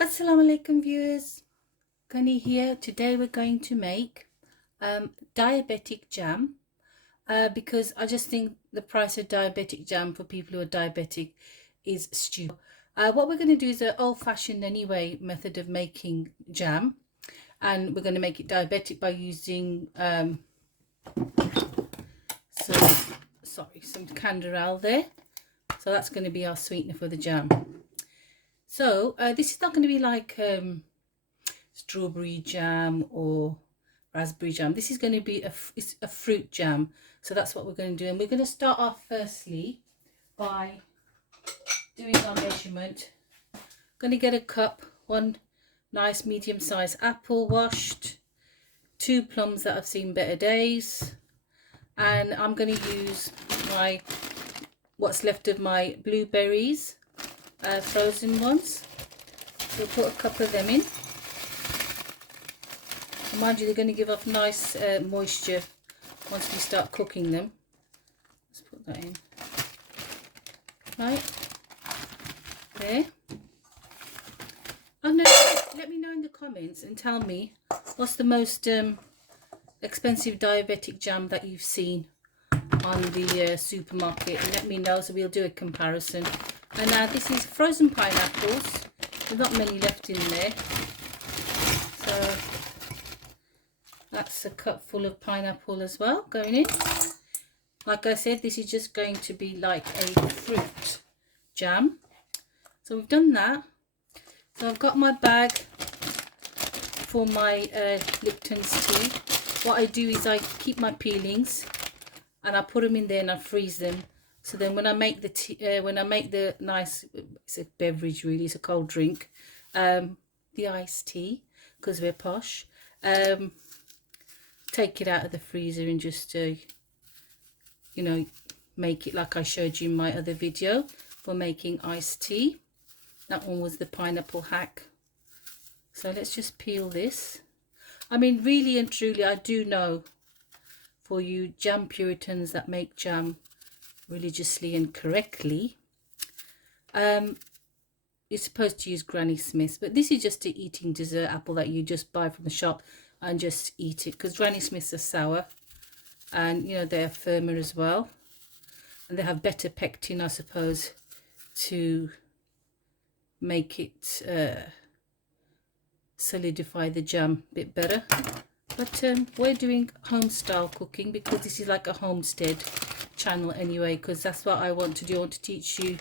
Assalamu alaikum viewers, Kani here. Today we're going to make diabetic jam because I just think the price of diabetic jam for people who are diabetic is stupid. What we're going to do is an old-fashioned anyway method of making jam, and we're going to make it diabetic by using some canderel there. So that's going to be our sweetener for the jam. So this is not going to be like strawberry jam or raspberry jam. This is going to be a fruit jam. So that's what we're going to do. And we're going to start off firstly by doing our measurement. Going to get a cup, one nice medium-sized apple washed, 2 plums that have seen better days, and I'm going to use what's left of my blueberries, frozen ones. We'll put a couple of them in. Mind you, they're going to give off nice moisture once we start cooking them. Let's put that in. Right there. Oh no, let me know in the comments and tell me what's the most expensive diabetic jam that you've seen on the supermarket, and let me know so we'll do a comparison. And now this is frozen pineapples. There's not many left in there, so that's a cup full of pineapple as well going in. Like I said, this is just going to be like a fruit jam. So we've done that. So I've got my bag for my Lipton's tea. What I do is I keep my peelings and I put them in there and I freeze them. So then when I make the tea, nice, it's a beverage really, it's a cold drink, the iced tea, because we're posh, take it out of the freezer and just you know, make it like I showed you in my other video for making iced tea. That one was the pineapple hack. So let's just peel this. I mean, really and truly, I do know for you jam puritans that make jam religiously and correctly, you're supposed to use Granny Smith's, but this is just an eating dessert apple that you just buy from the shop and just eat it, because Granny Smiths are sour, and you know they're firmer as well, and they have better pectin, I suppose, to make it solidify the jam a bit better. But we're doing home style cooking because this is like a homestead channel anyway, because that's what I want to do. I want to teach you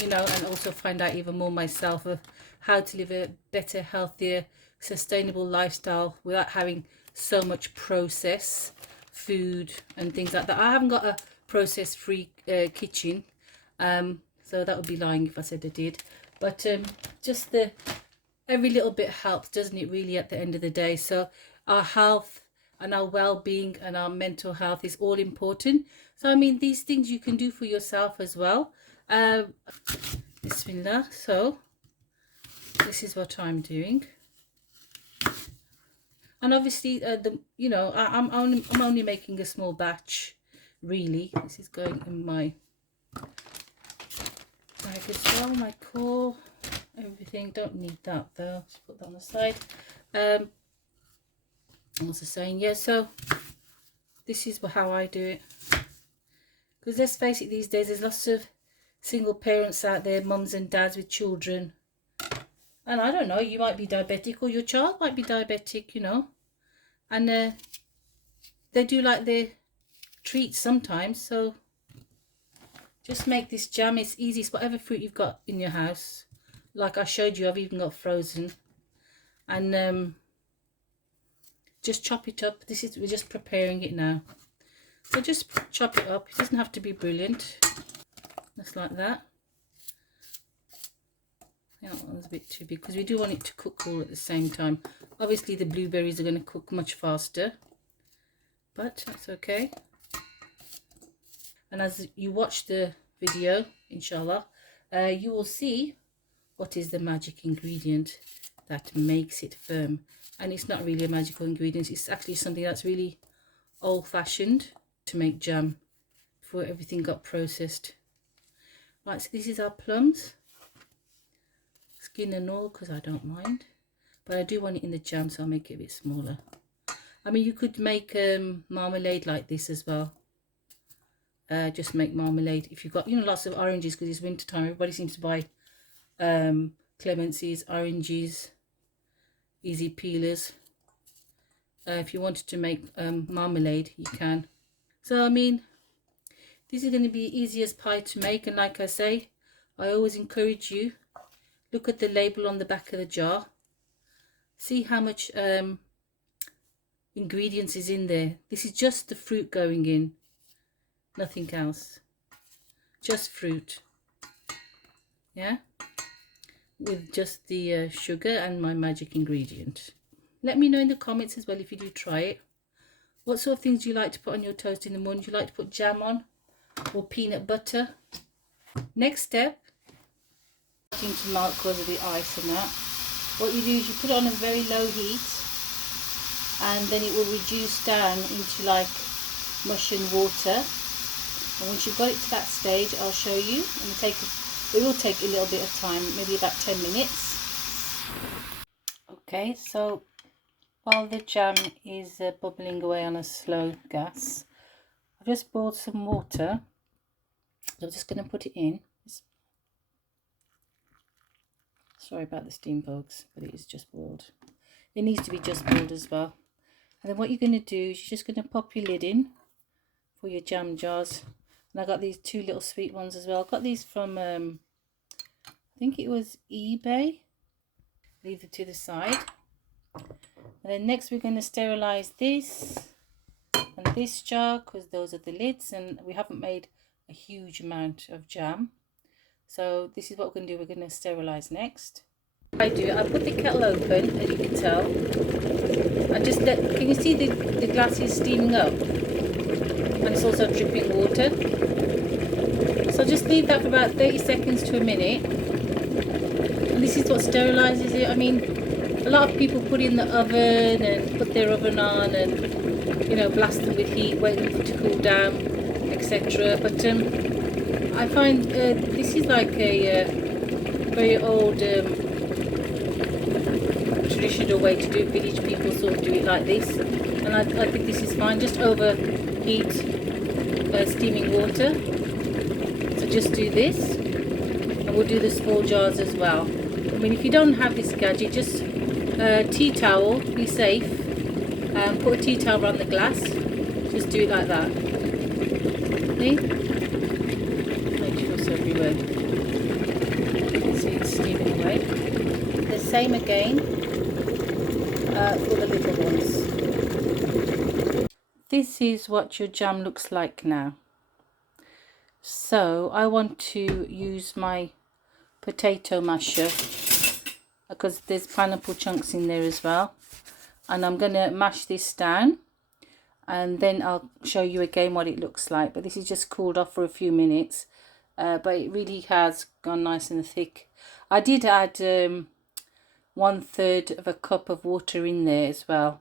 you know, and also find out even more myself of how to live a better, healthier, sustainable lifestyle without having so much processed food and things like that. I haven't got a process free kitchen, so that would be lying if I said I did, but just every little bit helps, doesn't it, really, at the end of the day. So our health and our well-being and our mental health is all important. So I mean, these things you can do for yourself as well. Bismillah. So this is what I'm doing, and obviously you know, I'm only making a small batch really. This is going in my bag as well, my core, everything. Don't need that though, just put that on the side. I was saying, yeah, so this is how I do it, because let's face it, these days there's lots of single parents out there, mums and dads with children, and I don't know, you might be diabetic or your child might be diabetic, you know, and they do like their treats sometimes. So just make this jam. It's easy. It's whatever fruit you've got in your house. Like I showed you, I've even got frozen, and just chop it up. We're just preparing it now, so just chop it up. It doesn't have to be brilliant, just like that. Yeah, that was a bit too big because we do want it to cook all at the same time. Obviously the blueberries are going to cook much faster, but that's okay. And as you watch the video, inshallah, you will see what is the magic ingredient that makes it firm. And it's not really a magical ingredient, it's actually something that's really old-fashioned to make jam before everything got processed. Right, so this is our plums. Let's skin and all, because I don't mind. But I do want it in the jam, so I'll make it a bit smaller. I mean, you could make marmalade like this as well. Just make marmalade. If you've got, you know, lots of oranges, because it's winter time, everybody seems to buy clemencies, oranges, easy peelers. If you wanted to make marmalade, you can. So, I mean, this is going to be easiest pie to make. And like I say, I always encourage you, look at the label on the back of the jar. See how much ingredients is in there. This is just the fruit going in. Nothing else. Just fruit. Yeah? With just the sugar and my magic ingredient. Let me know in the comments as well if you do try it. What sort of things do you like to put on your toast in the morning? Do you like to put jam on or peanut butter? Next step, starting to melt because of the ice and that. What you do is you put it on a very low heat, and then it will reduce down into like mush and water. And once you've got it to that stage, I'll show you. And it will take a little bit of time, maybe about 10 minutes. Okay, so while the jam is bubbling away on a slow gas, I've just boiled some water. So I'm just going to put it in. Sorry about the steam, folks, but it is just boiled. It needs to be just boiled as well. And then what you're going to do is you're just going to pop your lid in for your jam jars. And I got these 2 little sweet ones as well. I got these from, I think it was eBay. Leave them to the side. And then next we're going to sterilize this and this jar, because those are the lids, and we haven't made a huge amount of jam. So this is what we're going to do. We're going to sterilize next. I put the kettle open, as you can tell, and just can you see the glass is steaming up, and it's also dripping water. So just leave that for about 30 seconds to a minute, and this is what sterilizes it. I mean, a lot of people put in the oven and put their oven on and, you know, blast them with heat, wait for it to cool down, etc. But I find this is like a very old traditional way to do it. Village people sort of do it like this, and I think this is fine. Just overheat steaming water. So just do this, and we'll do the small jars as well. I mean, if you don't have this gadget, just tea towel, be safe, and put a tea towel around the glass. Just do it like that. See? Make sure it's everywhere. See, it's steaming away. The same again for the little ones. This is what your jam looks like now. So I want to use my potato masher, because there's pineapple chunks in there as well, and I'm going to mash this down, and then I'll show you again what it looks like. But this is just cooled off for a few minutes, but it really has gone nice and thick. I did add 1/3 of a cup of water in there as well,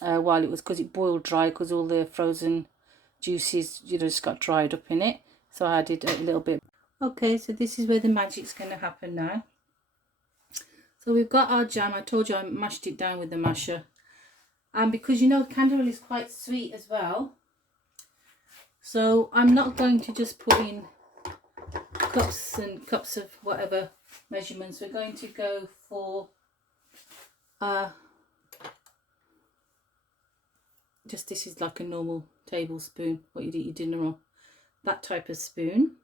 while it was, because it boiled dry, because all the frozen juices, you know, just got dried up in it. So I added a little bit. Okay, so this is where the magic's going to happen now. So we've got our jam. I told you I mashed it down with the masher. And because, you know, canderel is quite sweet as well, so I'm not going to just put in cups and cups of whatever measurements. We're going to go for just, this is like a normal tablespoon, what you'd eat your dinner on, that type of spoon.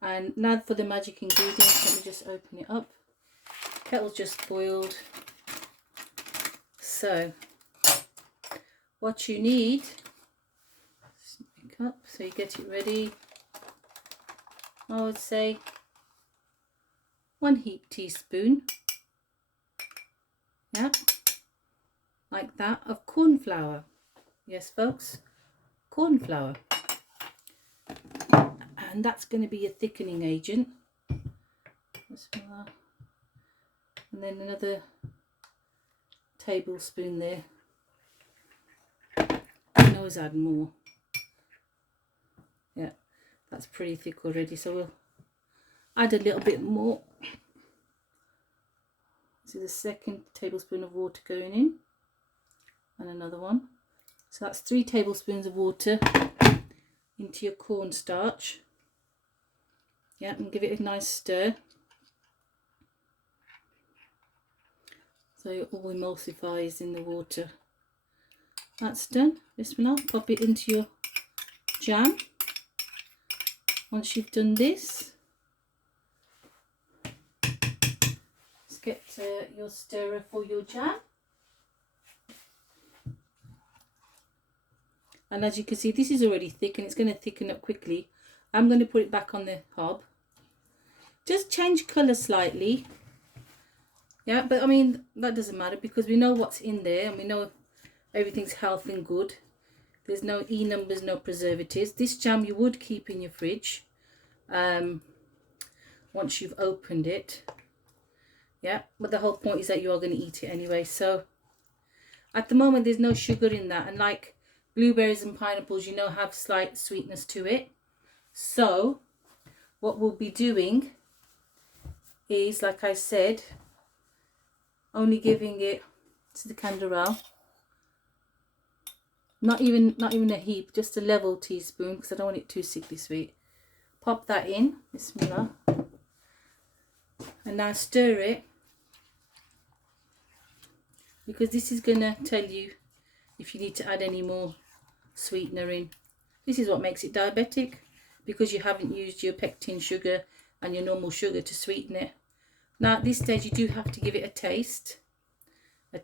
And now for the magic ingredients, let me just open it up. Kettle's just boiled. So what you need, pick up, so you get it ready, I would say 1 heaped teaspoon, yeah, like that, of corn flour. Yes folks, corn flour, and that's going to be a thickening agent. And then another tablespoon there. I can always add more. Yeah, that's pretty thick already, so we'll add a little bit more. This is the second tablespoon of water going in, and another one. So that's 3 tablespoons of water into your cornstarch. Yeah, and give it a nice stir so it all emulsifies in the water. That's done. Bismillah. Pop it into your jam. Once you've done this, let's get your stirrer for your jam. And as you can see, this is already thick and it's going to thicken up quickly. I'm going to put it back on the hob. Just change colour slightly. Yeah, but I mean, that doesn't matter because we know what's in there and we know everything's healthy and good. There's no E numbers, no preservatives. This jam you would keep in your fridge once you've opened it. Yeah, but the whole point is that you are going to eat it anyway. So at the moment there's no sugar in that, and like blueberries and pineapples, you know, have slight sweetness to it. So what we'll be doing is, like I said, only giving it to the canderel. Not even a heap, just a level teaspoon because I don't want it too sickly sweet. Pop that in, bismillah. And now stir it, because this is going to tell you if you need to add any more sweetener in. This is what makes it diabetic, because you haven't used your pectin sugar and your normal sugar to sweeten it. Now at this stage you do have to give it a taste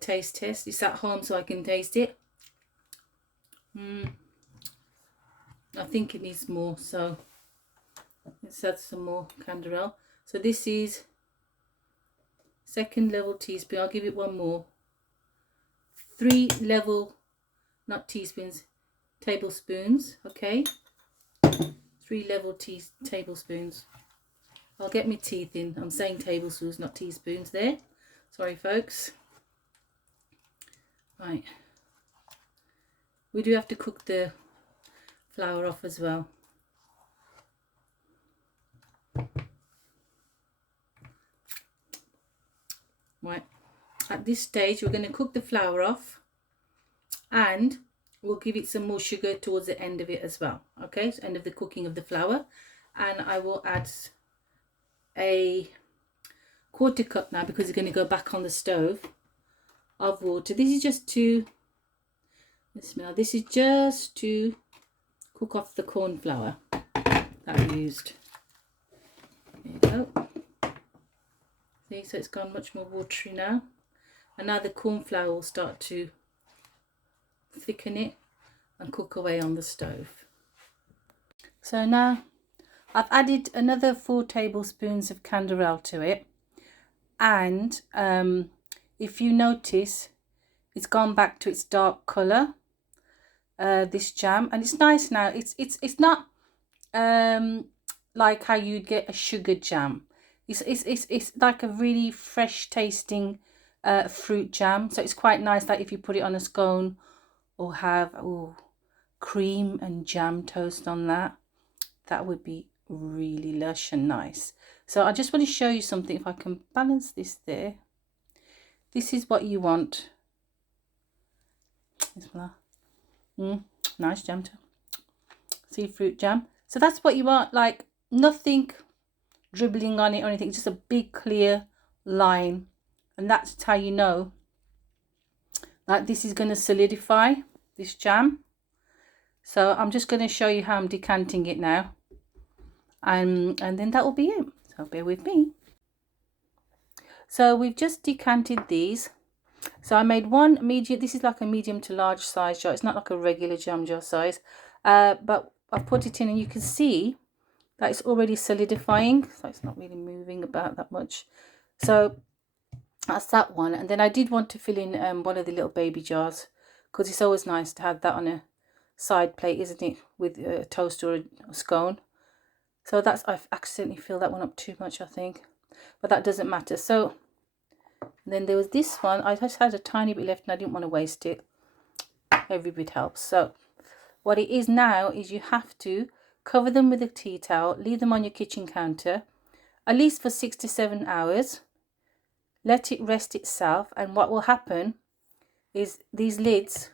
test. It's at home so I can taste it. I think it needs more, so let's add some more canderel. So this is second level teaspoon. I'll give it one more. 3 level, not teaspoons, tablespoons. Okay, 3 level tablespoons. I'll get my teeth in. I'm saying tablespoons, not teaspoons there. Sorry folks. Right, we do have to cook the flour off as well. Right, at this stage we're going to cook the flour off, and we'll give it some more sugar towards the end of it as well. Okay, so end of the cooking of the flour, and I will add a 1/4 cup now, because it's going to go back on the stove, of water. This is just to cook off the corn flour that I used. There you go. See, so it's gone much more watery now, and now the corn flour will start to thicken it and cook away on the stove. So now I've added another 4 tablespoons of canderel to it, and if you notice, it's gone back to its dark colour, this jam, and it's nice now. It's not like how you'd get a sugar jam. It's like a really fresh tasting fruit jam, so it's quite nice that if you put it on a scone or have cream and jam toast on that, that would be really lush and nice. So I just want to show you something. If I can balance this there, this is what you want. Nice jam too. See, fruit jam. So that's what you want, like nothing dribbling on it or anything, just a big clear line, and that's how you know that this is going to solidify, this jam. So I'm just going to show you how I'm decanting it now, and then that will be it. So bear with me. So we've just decanted these. So I made one medium. This is like a medium to large size jar. It's not like a regular jam jar size, but I put it in, and you can see that it's already solidifying, so it's not really moving about that much. So that's that one. And then I did want to fill in one of the little baby jars, because it's always nice to have that on a side plate, isn't it, with a toast or a scone. So that's, I've accidentally filled that one up too much, I think, but that doesn't matter. So then there was this one. I just had a tiny bit left and I didn't want to waste it. Every bit helps. So what it is now is you have to cover them with a tea towel, leave them on your kitchen counter at least for 6 to 7 hours, let it rest itself, and what will happen is these lids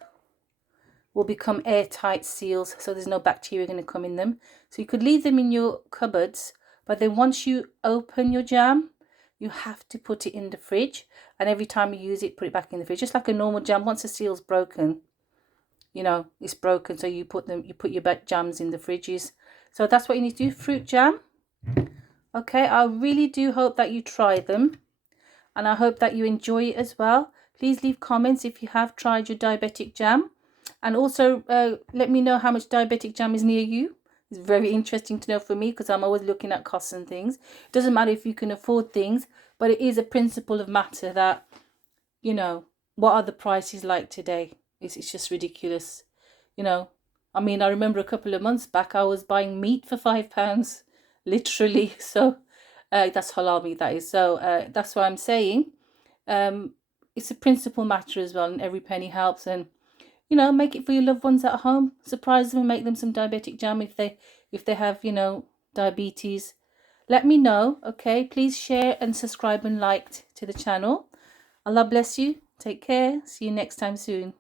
will become airtight seals, so there's no bacteria going to come in them. So you could leave them in your cupboards, but then once you open your jam, you have to put it in the fridge, and every time you use it, put it back in the fridge, just like a normal jam. Once the seal's broken, you know, it's broken, so you put your jams in the fridges. So that's what you need to do. Fruit jam. Okay, I really do hope that you try them, and I hope that you enjoy it as well. Please leave comments if you have tried your diabetic jam, and also let me know how much diabetic jam is near you. It's very interesting to know for me, because I'm always looking at costs and things. It doesn't matter if you can afford things, but it is a principle of matter that, you know, what are the prices like today? It's just ridiculous, you know. I mean, I remember a couple of months back I was buying meat for £5, literally. So that's halal meat, that is. So that's what I'm saying. It's a principle matter as well, and every penny helps. And you know, make it for your loved ones at home. Surprise them and make them some diabetic jam if they have, you know, diabetes. Let me know, okay? Please share and subscribe and like to the channel. Allah bless you. Take care. See you next time soon.